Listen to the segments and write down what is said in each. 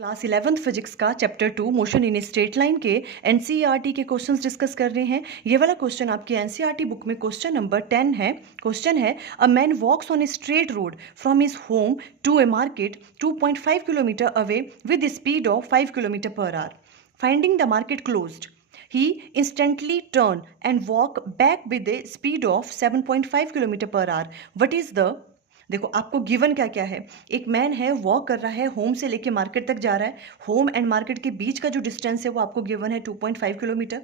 Class 11th physics का chapter 2 motion in a straight line के NCERT के questions discuss कर रहे हैं। ये वाला क्वेश्चन आपकी एनसीईआरटी बुक में क्वेश्चन नंबर 10 है। क्वेश्चन है a man walks on a straight road from his home to a market 2.5 kilometre away with speed of 5 kilometre per hour. Finding the market closed, he instantly turn and walk back with a speed of 7.5 kilometre per our. What is the, देखो आपको given क्या क्या है। एक man है, walk कर रहा है, होम से लेके मार्केट तक जा रहा है। होम एंड मार्केट के बीच का जो डिस्टेंस है वो आपको गिवन है 2.5 किलोमीटर।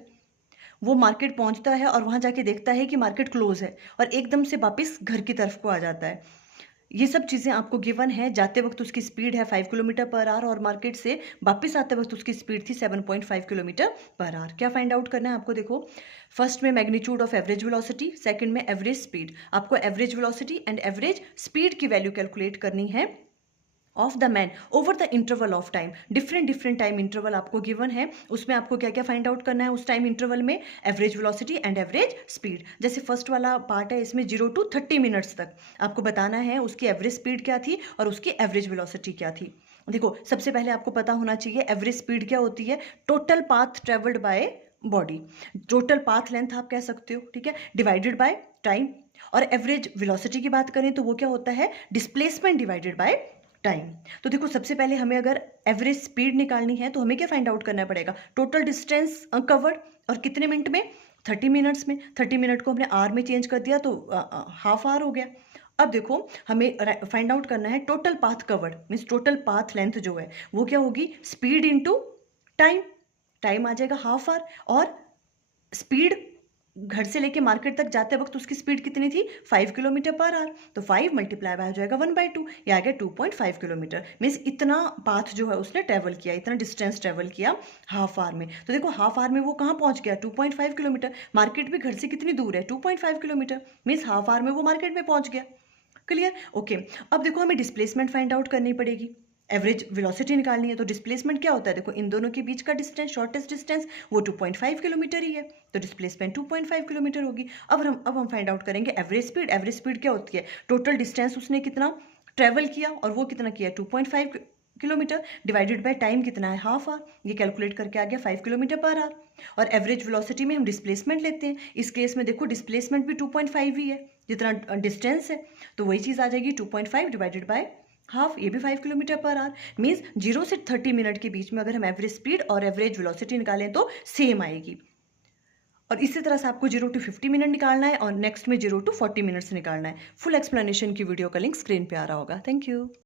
वो मार्केट पहुंचता है और वहां जाके देखता है कि मार्केट क्लोज है और एकदम से वापस घर की तरफ को आ जाता है। ये सब चीज़ें आपको गिवन है। जाते वक्त उसकी स्पीड है 5 किलोमीटर पर आवर और मार्केट से वापस आते वक्त उसकी स्पीड थी 7.5 किलोमीटर पर आवर। क्या फाइंड आउट करना है आपको? देखो, फर्स्ट में magnitude of average velocity, second में एवरेज स्पीड। आपको average velocity and average speed की वैल्यू कैलकुलेट करनी है of the man over the interval of time. Different time interval आपको गिवन है, उसमें आपको क्या क्या फाइंड आउट करना है उस टाइम इंटरवल में? Average velocity and average speed. जैसे फर्स्ट वाला पार्ट है, इसमें 0 to 30 मिनट्स तक आपको बताना है उसकी एवरेज स्पीड क्या थी और उसकी एवरेज वेलोसिटी क्या थी। देखो, सबसे पहले आपको पता होना चाहिए एवरेज स्पीड क्या होती है। Total path travelled by body, total path length आप कह सकते हो, ठीक है, डिवाइडेड बाय टाइम। और एवरेज वेलोसिटी की बात करें तो वो क्या होता है? Displacement divided by time. तो देखो, सबसे पहले हमें अगर एवरेज स्पीड निकालनी है तो हमें क्या फाइंड आउट करना पड़ेगा? टोटल डिस्टेंस कवर्ड, और कितने मिनट में? 30 मिनट्स में। 30 मिनट को हमने आवर में चेंज कर दिया तो हाफ आवर हो गया। अब देखो, हमें फाइंड आउट करना है total path covered, means total path length जो है वो क्या होगी? Speed into time. टाइम आ जाएगा हाफ आवर, और स्पीड घर से लेके मार्केट तक जाते वक्त उसकी स्पीड कितनी थी? 5 किलोमीटर पर आवर। तो 5 मल्टीप्लाई बाय हो जाएगा 1/2, ये आ गया 2.5 किलोमीटर। मीन्स इतना पाथ जो है उसने ट्रेवल किया, इतना डिस्टेंस ट्रेवल किया हाफ आवर में। तो देखो, हाफ आवर में वो कहाँ पहुंच गया? 2.5 किलोमीटर। मार्केट भी घर से कितनी दूर है? 2.5 किलोमीटर। मीन्स हाफ आवर में वो मार्केट में पहुंच गया। क्लियर? ओके। अब देखो, हमें डिस्प्लेसमेंट फाइंड आउट करनी पड़ेगी। एवरेज वेलोसिटी निकालनी है तो डिस्प्लेसमेंट क्या होता है? देखो, इन दोनों के बीच का डिस्टेंस, शॉर्टेस्ट डिस्टेंस, वो 2.5 किलोमीटर ही है, तो डिस्प्लेसमेंट 2.5 किलोमीटर होगी। अब हम फाइंड आउट करेंगे एवरेज स्पीड। एवरेज स्पीड क्या होती है? टोटल डिस्टेंस उसने कितना ट्रेवल किया और वो कितना किया? 2.5 किलोमीटर, डिवाइडेड बाय टाइम कितना है? Half hour. ये कैलकुलेट करके आ गया 5 किलोमीटर पर आवर। और एवरेज वेलोसिटी में हम डिस्प्लेसमेंट लेते हैं। इस केस में देखो, डिस्प्लेसमेंट भी 2.5 ही है जितना डिस्टेंस है, तो वही चीज़ आ जाएगी 2.5 डिवाइडेड बाय हाफ, ये भी 5 किलोमीटर पर आवर। मीन्स 0 से 30 मिनट के बीच में अगर हम एवरेज स्पीड और एवरेज वेलोसिटी निकालें तो सेम आएगी। और इसी तरह से आपको 0 to 50 मिनट निकालना है और नेक्स्ट में 0 to 40 मिनट्स निकालना है। फुल एक्सप्लेनेशन की वीडियो का लिंक स्क्रीन पे आ रहा होगा। Thank you.